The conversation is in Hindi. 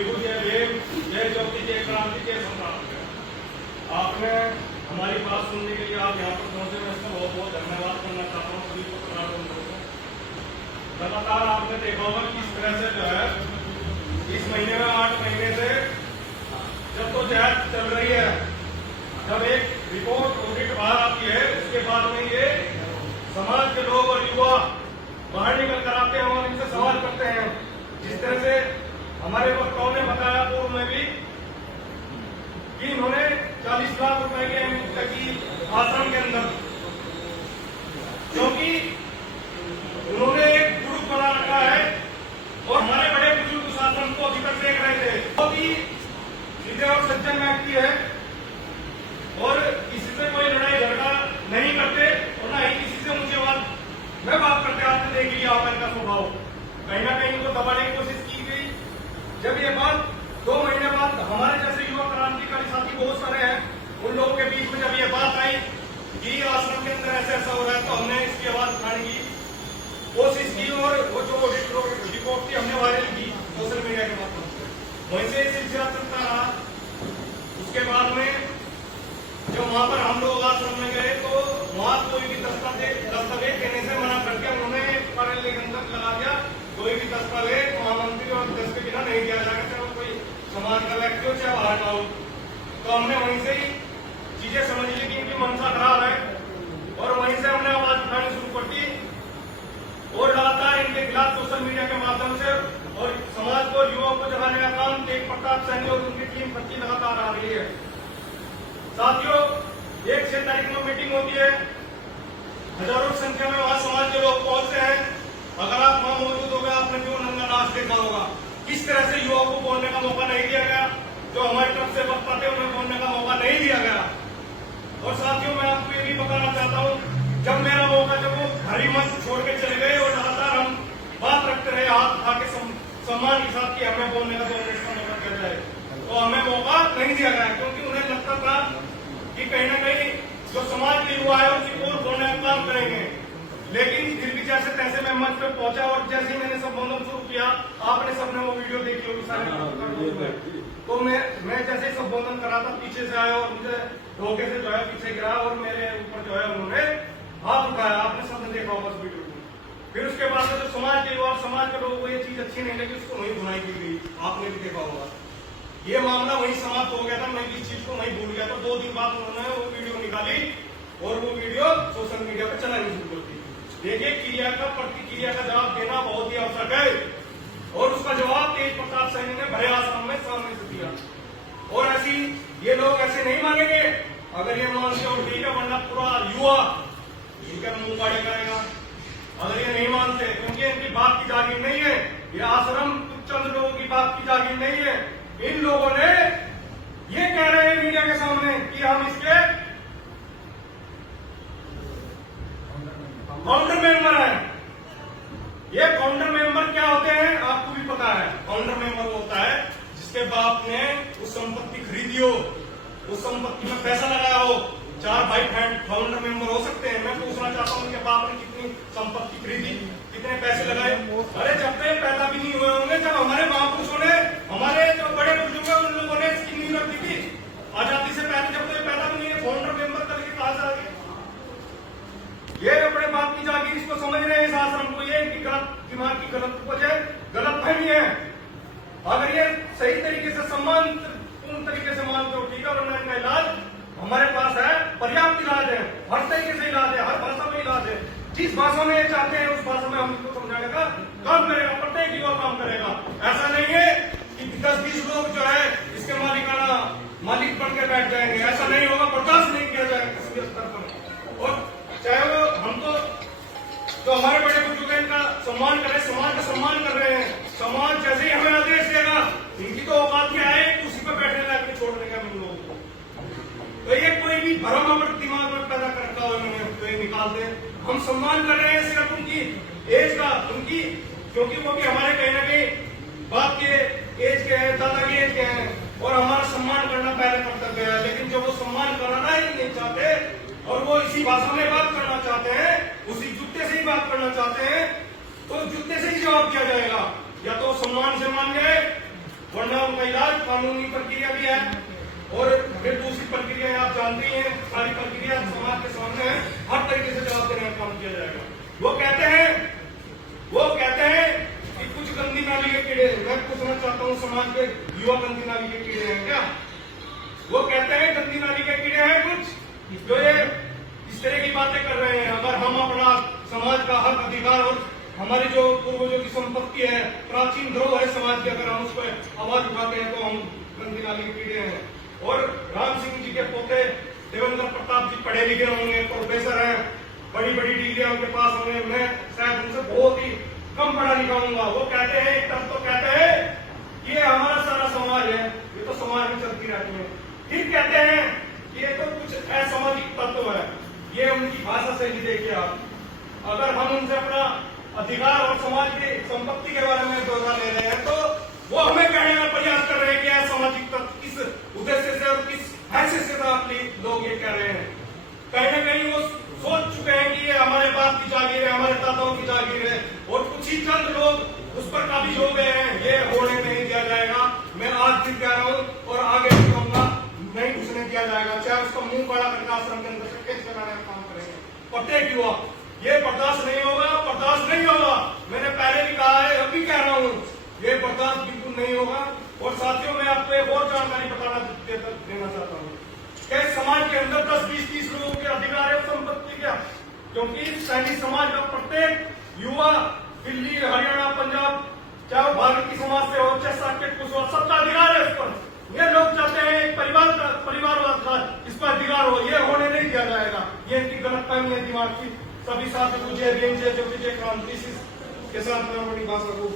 विभू जय देव, जय ज्योति, जय क्रांति, जय संग्राम। आपने हमारी बात सुनने के लिए आप यहाँ पर पहुंचे, मैं इसका बहुत बहुत धन्यवाद करना चाहता हूँ सभी पत्रकारों को। लगातार आपने देखा होगा किस तरह से जो है इस महीने में 8 महीने से जब तो जांच चल रही है, जब एक रिपोर्ट ऑडिट बाहर आती है, उसके बाद में ये समाज के लोग और युवा बाहर निकल कर आते हैं और इनसे सवाल करते हैं। जिस तरह से हमारे वक्ताओं ने बताया पूर्व में भी कि इन्होंने 40 लाख रुपए की आश्रम के अंदर, क्योंकि उन्होंने एक ग्रुप बना रखा है और हमारे बड़े बुजुर्ग उस आश्रम को अभी तक देख रहे थे। बहुत ही सीधे और सज्जन व्यक्ति है और किसी से कोई लड़ाई झगड़ा नहीं करते और ना ही किसी से ऊंचे में बात करते। आपने देख लिया आप इनका स्वभाव, कहीं ना कहीं उनको दबाने की कोशिश की गई। जब ये बात 2 महीने बाद हमारे जैसे युवा क्रांतिकारी साथी बहुत सारे हैं, उन लोगों के बीच में जब ये बात आई कि आश्रम के अंदर ऐसा ऐसा हो रहा है, तो हमने इसकी आवाज उठाने की कोशिश की और वो जो रिपोर्ट थी हमने वायरल की सोशल मीडिया के माध्यम से। वहीं से सिलसिला चलता रहा। उसके बाद में जब वहां पर हम लोग आश्रम में गए तो वहां कोई भी दस्तावेज देने से मना करके उन्होंने कार्यालय के अंदर लगा दिया, कोई भी दस्तावेज महामंत्री और अध्यक्ष के बिना नहीं दिया जाएगा, चाहे वो कोई समाज का व्यक्ति हो चाहे बाहर का हो। तो हमने वहीं से ही चीजें समझ ली कि इनकी मंशा खराब है और वहीं से हमने आवाज उठानी शुरू कर दी और लगातार इनके खिलाफ सोशल मीडिया के माध्यम से और समाज को युवाओं को जगाने का काम तेज प्रताप सैनी और उनकी टीम करती लगातार आ रही है। साथियों, 1-6 तारीख में मीटिंग होती है, हजारों की संख्या में वहां समाज के लोग पहुंचते हैं। अगर आप वहां मौजूद हो गए, आपने जो नंगा नाच देखा होगा, किस तरह से युवाओं को बोलने का मौका नहीं दिया गया, जो हमारी तरफ से वक्ता थे उन्हें बोलने का मौका नहीं दिया गया। और साथियों, मैं आपको ये भी बताना चाहता हूँ, जब मेरा मौका जब वो हरी मंच छोड़ के चले गए और लगातार हम बात रखते रहे हाथ उठा के सम्मान के साथ कि हमें बोलने का 2 मिनट का मौका दिया जाए, तो हमें मौका नहीं दिया गया, क्योंकि उन्हें लगता था कि कहीं ना कहीं जो समाज के युवा है उसी को बोलने का काम करेंगे। लेकिन फिर भी जैसे तैसे मैं मंच पे पहुंचा और जैसे ही मैंने संबोधन शुरू किया, आपने सबने वो वीडियो देखी होगी सारे, तो मैं जैसे ही संबोधन करा था, पीछे से आया और मुझे धोखे से जो है पीछे गिरा और मेरे ऊपर जो है उन्होंने हाथ उठाया। आपने सबने देखा होगा उस वीडियो को। फिर उसके बाद जो समाज के युवा समाज के लोगों को ये चीज अच्छी नहीं लगी, उसको वही धुनाई की गई, आपने भी देखा होगा। ये मामला वही समाप्त हो गया था, मैं इस चीज को वही भूल गया था। 2 दिन बाद उन्होंने वो वीडियो निकाली और वो वीडियो सोशल मीडिया पर चलानी शुरू कर दी। देखिए, क्रिया का प्रतिक्रिया का जवाब देना बहुत ही आवश्यक है और उसका जवाब तेज प्रताप सैनी ने भरे आश्रम में सामने से दिया। और ऐसी ये लोग ऐसे नहीं मानेंगे, अगर ये मानते और ठीक है, वरना पूरा युवा इनका मुंह पाड़े करेगा। अगर ये नहीं मानते, क्योंकि इनकी बात की जागीर नहीं है, ये आश्रम कुछ चंद लोगों की बात की जागीर नहीं है। इन लोगों ने ये कह रहे हैं मीडिया के सामने कि हम इसके फाउंडर मेंबर हैं। ये फाउंडर मेंबर क्या होते हैं आपको भी पता है। फाउंडर मेंबर होता है जिसके बाप ने उस संपत्ति खरीदी हो, उस संपत्ति में पैसा लगाया हो। 4 भाई फाउंडर मेंबर हो सकते हैं। मैं पूछना चाहता हूँ उनके बाप ने कितनी संपत्ति खरीदी, कितने पैसे लगाए? अरे जब तक पैदा भी नहीं हुए होंगे, जब हमारे महापुरुषों ने, हमारे जो बड़े बुजुर्ग हैं उन लोगों ने इसकी नींव रखी थी आजादी से पहले, जब तक पैदा भी नहीं है, फाउंडर मेंबर करके कहा जा रही है। ये अपने बाप की जागीर, इसको समझ रहे हैं इस आश्रम को, ये इनकी गलत दिमाग की गलत वजह, गलत फहमी है। अगर ये सही तरीके से सम्मान पूर्ण तरीके से मानते हो ठीक है, वरना इनका इलाज हमारे पास है, पर्याप्त इलाज है, हर तरीके से इलाज है, हर भाषा में इलाज है। जिस भाषा में ये चाहते हैं उस भाषा में हम इनको समझाने का काम करेगा, प्रत्येक युवा काम करेगा। ऐसा नहीं है कि 10-20 लोग जो है इसके मालिक बन के बैठ जाएंगे, ऐसा नहीं होगा, बर्दाश्त नहीं किया जाएगा किसी स्तर पर। और चाहे वो हम तो हमारे बड़े बुजुर्ग इनका सम्मान करें, समाज का सम्मान कर रहे हैं। समाज जैसे ही हमें आदेश देगा, इनकी तो औकात क्या है उसी पर बैठने लगे छोड़ने का हम लोगों को। तो ये कोई भी भ्रम अपने दिमाग में पैदा करता हो तो ये निकाल दे। हम सम्मान कर रहे हैं सिर्फ उनकी एज का, उनकी, क्योंकि वो भी हमारे कहीं ना कहीं बाप के एज के हैं, दादा की एज के हैं और हमारा सम्मान करना पहले कर्तव्य है। लेकिन जब वो सम्मान कराना ही नहीं चाहते और वो इसी भाषा में बात करना चाहते हैं, उसी जुत्ते से ही बात करना चाहते हैं, तो जुत्ते से ही जवाब किया जाएगा। या तो सम्मान से मान गए, वरना कानूनी प्रक्रिया भी है और फिर दूसरी प्रक्रिया आप जानते ही हैं, सारी प्रक्रिया समाज के सामने है, हर तरीके से जवाब देने का काम किया जाएगा। वो कहते हैं कि कुछ गंदी नाली के कीड़े, मैं पूछना चाहता हूँ समाज के युवा गंदी नाली के कीड़े हैं क्या? वो कहते हैं गंदी नाली के कीड़े हैं कुछ जो ये इस तरह की बातें कर रहे हैं। अगर हम अपना समाज का हक अधिकार और हमारी जो पूर्वजों की संपत्ति है, प्राचीन धरोहर है समाज की, अगर हम उस पर आवाज उठाते हैं तो हम गंदी नाली के कीड़े हैं। और राम सिंह जी के पोते देवेंद्र प्रताप जी पढ़े लिखे होंगे, प्रोफेसर हैं, बड़ी बड़ी डिग्रियां उनके पास होंगे, मैं शायद उनसे बहुत ही कम पढ़ा लिखा हूंगा। वो कहते हैं, तब तो कहते हैं कि ये हमारा सारा समाज है, ये तो समाज में चलती रहती है। फिर कहते हैं कि ये तो कुछ असामाजिक तत्व है। ये उनकी भाषा शैली देखिए आप। अगर हम उनसे अपना अधिकार और समाज की संपत्ति के बारे में ब्यौरा ले रहे हैं तो वो हमें कहने का प्रयास कर रहे हैं कि असामाजिक तत्व किस उद्देश्य से और किस हैसियत से आप लोग ये कह रहे हैं। कहीं ना कहीं वो सोच चुके हैं कि ये हमारे बाप की जागीर है, हमारे दादाओं की जागीर है और कुछ ही चंद लोग उस पर काबिज हो गए हैं। ये होने नहीं दिया जाएगा। मैं आज भी कह रहा हूँ और आगे भी कहूंगा, नहीं घुसने दिया जाएगा। चाहे उसका मुंह काला करके आश्रम के अंदर से केस चलाने का काम करेंगे। प्रत्येक युवा ये बर्दाश्त नहीं होगा, बर्दाश्त नहीं होगा। मैंने पहले भी कहा है, अब भी कह रहा हूँ, ये बर्दाश्त बिल्कुल नहीं होगा। और साथियों, मैं आपको एक और जानकारी देना चाहता हूँ कि समाज के अंदर 10, 20, 30 लोगों के अधिकार है संपत्ति क्या, क्योंकि सैनिक समाज का प्रत्येक युवा दिल्ली, हरियाणा, पंजाब, चाहे वो भारत की समाज से हो, चाहे साकेत कुशवाहा, सबका अधिकार है इस पर। ये लोग चाहते हैं एक परिवारवाद का इस पर अधिकार हो, ये होने नहीं दिया जाएगा। ये इनकी गलतफहमी है दिमाग की। सभी साथ मुझे रेंज है जो विजय क्रांति के साथ मैं अपनी भाषा को